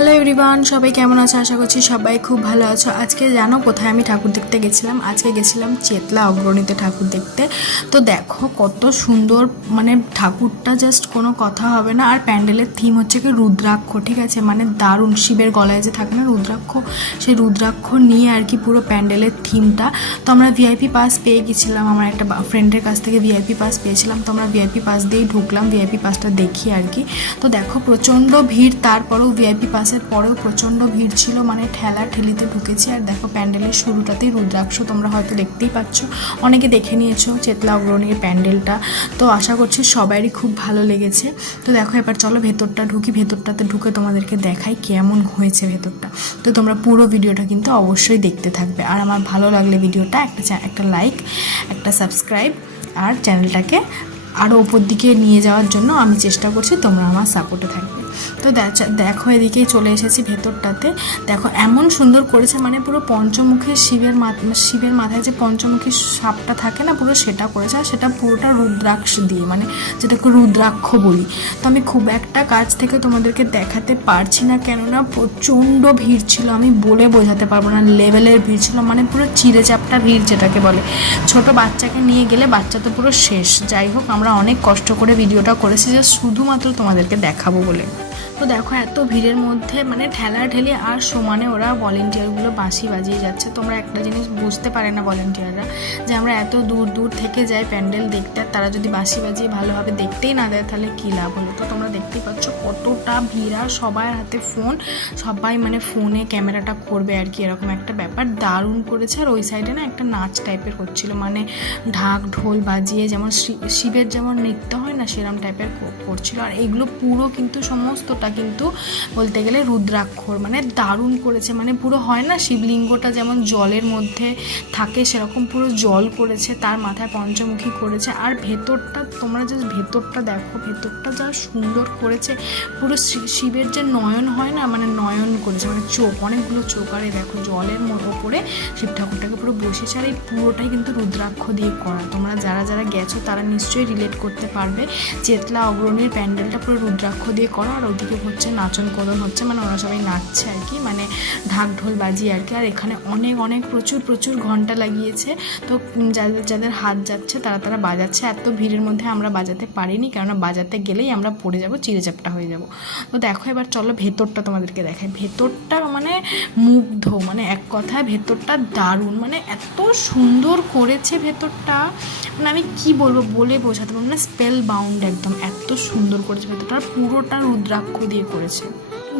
Hello everyone, সবাই কেমন আছো? আশা করছি সবাই খুব ভালো আছো। আজকে জানো কোথায় আমি ঠাকুর দেখতে গেছিলাম? আজকে গেছিলাম চেতলা অগ্রণীতে ঠাকুর দেখতে। তো দেখো কত সুন্দর, মানে ঠাকুরটা জাস্ট কোনো কথা হবে না। আর প্যান্ডেলের থিম হচ্ছে কি রুদ্রাক্ষ, ঠিক আছে? মানে দারুণ, শিবের গলায় যে থাকে না রুদ্রাক্ষ, সেই রুদ্রাক্ষ নিয়ে আর কি পুরো প্যান্ডেলের থিমটা। তো আমরা ভিআইপি পাস পেয়ে গেছিলাম, আমার একটা ফ্রেন্ডের কাছ থেকে ভিআইপি পাস পেয়েছিলাম। তো আমরা ভিআইপি পাস দিয়েই ঢুকলাম, ভিআইপি পাসটা দেখি আর কি। তো দেখো প্রচণ্ড ভিড়, তারপরেও ভিআইপি পাসের পরেও প্রচণ্ড ভিড় ছিল, মানে ঠেলা ঠেলিতে ঢুকেছি। আর দেখো প্যান্ডেলের শুরুটাতেই রুদ্রাক্ষ তোমরা হয়তো দেখতেই পাচ্ছ, অনেকে দেখে নিয়েছো চেতলা অগ্রণীর প্যান্ডেলটা। তো আশা করছি সবারই খুব ভালো লেগেছে। তো দেখো এবার চলো ভেতরটা ঢুকি, ভেতরটাতে ঢুকে তোমাদেরকে দেখাই কেমন হয়েছে ভেতরটা। তো তোমরা পুরো ভিডিওটা কিন্তু অবশ্যই দেখতে থাকবে। আর আমার ভালো লাগলে ভিডিওটা একটা লাইক, একটা সাবস্ক্রাইব, আর চ্যানেলটাকে আরও ওপর দিকে নিয়ে যাওয়ার জন্য আমি চেষ্টা করছি, তোমরা আমার সাপোর্টে থাকবে। তো দেখো এদিকেই চলে এসেছি ভেতরটাতে। দেখো এমন সুন্দর করেছে, মানে পুরো পঞ্চমুখী শিবের মাথায় যে পঞ্চমুখী সাপটা থাকে না, পুরো সেটা করেছে। আর সেটা পুরোটা রুদ্রাক্ষ দিয়ে, মানে যেটাকে রুদ্রাক্ষ বলি। তো আমি খুব একটা কাছ থেকে তোমাদেরকে দেখাতে পারছি না, কেননা প্রচণ্ড ভিড় ছিল, আমি বলে বোঝাতে পারবো না লেভেলের ভিড় ছিল, মানে পুরো চিড়ে চাপটা ভিড় যেটাকে বলে। ছোট বাচ্চাকে নিয়ে গেলে বাচ্চা তো পুরো শেষ। যাই হোক, আমরা অনেক কষ্ট করে ভিডিওটা করেছি যে শুধুমাত্র তোমাদেরকে দেখাবো বলে। তো দেখো এত ভিড়ের মধ্যে মানে ঠেলা ঠেলি আর সমানে ওরা ভলেন্টিয়ারগুলো বাঁশি বাজিয়ে যাচ্ছে। তোমরা একটা জিনিস বুঝতে পারে না ভলেন্টিয়াররা, যে আমরা এত দূর দূর থেকে যাই প্যান্ডেল দেখতে, আর তারা যদি বাঁশি বাজিয়ে ভালোভাবে দেখতেই না দেয় তাহলে কী লাভ হলো। তো তোমরা দেখতেই পাচ্ছ কতটা ভিড়, আর সবার হাতে ফোন, সবাই মানে ফোনে ক্যামেরাটা করবে আর কি, এরকম একটা ব্যাপার। দারুণ করেছে। আর ওই সাইডে না একটা নাচ টাইপের হচ্ছিলো, মানে ঢাক ঢোল বাজিয়ে যেমন শিবের যেমন নৃত্য হয় না, সেরকম টাইপের করছিল। আর এগুলো পুরো কিন্তু সমস্তটা কিন্তু বলতে গেলে রুদ্রাক্ষর, মানে দারুণ করেছে। মানে পুরো হয় না শিবলিঙ্গটা যেমন জলের মধ্যে থাকে, সেরকম পুরো জল করেছে, তার মাথায় পঞ্চমুখী করেছে। আর ভেতরটা তোমরা জাস্ট ভেতরটা দেখো, ভেতরটা যা সুন্দর করেছে। পুরো শিবের যে নয়ন হয় না, মানে নয়ন করেছে, মানে চোখ, অনেকগুলো চোখ। আর দেখো জলের ওপরে শিব ঠাকুরটাকে পুরো বসেছে। আর এই পুরোটাই কিন্তু রুদ্রাক্ষ দিয়ে করা। তোমরা যারা যারা গেছো তারা নিশ্চয়ই রিলেট করতে পারবে। চেতলা অগ্রণীর প্যান্ডেলটা পুরো রুদ্রাক্ষ দিয়ে করা। আর ওদিকে হচ্ছে নাচন কদন হচ্ছে, মানে ওরা সবাই নাচছে আর কি, মানে ঢাক ঢোল বাজিয়ে আর কি। আর এখানে অনেক প্রচুর ঘন্টা লাগিয়েছে। তো যাদের হাত যাচ্ছে তারা বাজাচ্ছে। এত ভিড়ের মধ্যে আমরা বাজাতে পারিনি, কেননা বাজাতে গেলেই আমরা পড়ে যাব, চিড়েচাপটা হয়ে যাব। তো দেখো এবার চলো ভেতরটা তোমাদেরকে দেখাই। ভেতরটা মানে মুগ্ধ, মানে এক কথায় ভেতরটা দারুণ, মানে এত সুন্দর করেছে ভেতরটা, মানে আমি কি বলবো, বলে বোঝাতে পারবো না। স্পেল বাউন্ড একদম, এত সুন্দর করেছে ভেতরটা। পুরোটা রুদ্রাক্ষ দিয়ে করেছে।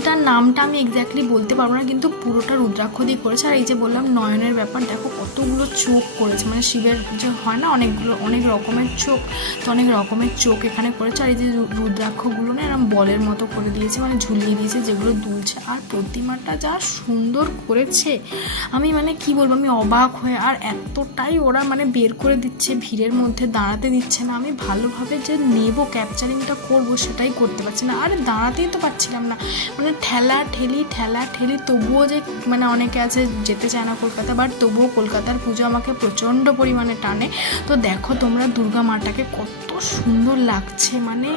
তার নামটা আমি এক্স্যাক্টলি বলতে পারবো না, কিন্তু পুরোটা রুদ্রাক্ষ দিয়ে করেছে। আর এই যে বললাম নয়নের ব্যাপার, দেখো কতগুলো চোখ করেছে, মানে শিবের যে হয় না অনেক রকমের চোখ, তো অনেক রকমের চোখ এখানে করেছে। আর এই যে রুদ্রাক্ষগুলো না এরকম বলের মতো করে দিয়েছে, মানে ঝুলিয়ে দিয়েছে, যেগুলো দুলছে। আর প্রতিমাটা যা সুন্দর করেছে, আমি মানে কি বলবো, আমি অবাক হয়ে। আর এতটাই ওরা মানে বের করে দিচ্ছে, ভিড়ের মধ্যে দাঁড়াতে দিচ্ছে না। আমি ভালোভাবে যে নেব, ক্যাপচারিংটা করবো, সেটাই করতে পারছি না। আর দাঁড়াতেই তো পারছিলাম না, মানে ঠেলা ঠেলি। তবুও যে মানে অনেকে আছে যেতে চায় না কলকাতা, বাট তবুও কলকাতার পুজো আমাকে প্রচণ্ড পরিমাণে টানে। তো দেখো তোমরা দুর্গা মাটাকে কত সুন্দর লাগছে, মানে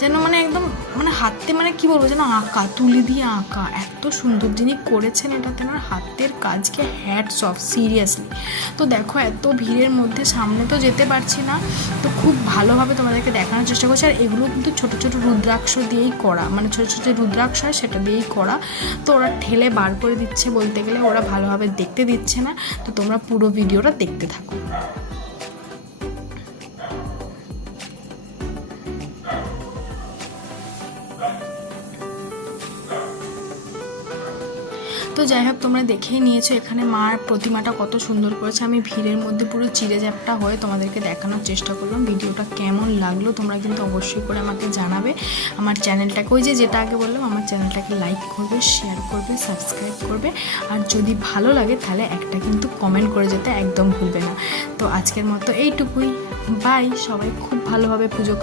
যেন মানে একদম মানে হাতে, মানে কি বলবো, যেন আঁকা, তুলি দিয়ে আঁকা। এত সুন্দর যিনি করেছেন এটাতে না, হাতের কাজকে হ্যাটস অফ, সিরিয়াসলি। তো দেখো এত ভিড়ের মধ্যে সামনে তো যেতে পারছি না, তো খুব ভালোভাবে তোমাদেরকে দেখানোর চেষ্টা করছি। আর এগুলো কিন্তু ছোট ছোট রুদ্রাক্ষ দিয়েই করা, মানে ছোট ছোট যে রুদ্রাক্ষ হয় সেটা দিয়েই করা। তো ওরা ঠেলে বার করে দিচ্ছে, বলতে গেলে ওরা ভালোভাবে দেখতে দিচ্ছে না। তো তোমরা পুরো ভিডিওটা দেখতে থাকো। তো যাই হোক, তোমরা দেখেই নিয়েছো এখানে মার প্রতিমাটা কত সুন্দর করেছে। আমি ভিড়ের মধ্যে পুরো চিড়েচাপটা হয়ে তোমাদেরকে দেখানোর চেষ্টা করলাম। ভিডিওটা কেমন লাগলো তোমরা কিন্তু অবশ্যই করে আমাকে জানাবে। আমার চ্যানেলটাকে, ওই যেটা আগে বললাম, আমার চ্যানেলটাকে লাইক করবে, শেয়ার করবে, সাবস্ক্রাইব করবে। আর যদি ভালো লাগে তাহলে একটা কিন্তু কমেন্ট করে যেতে একদম ভুলবে না। তো আজকের মতো এইটুকুই, বাই। সবাই খুব ভালোভাবে পুজো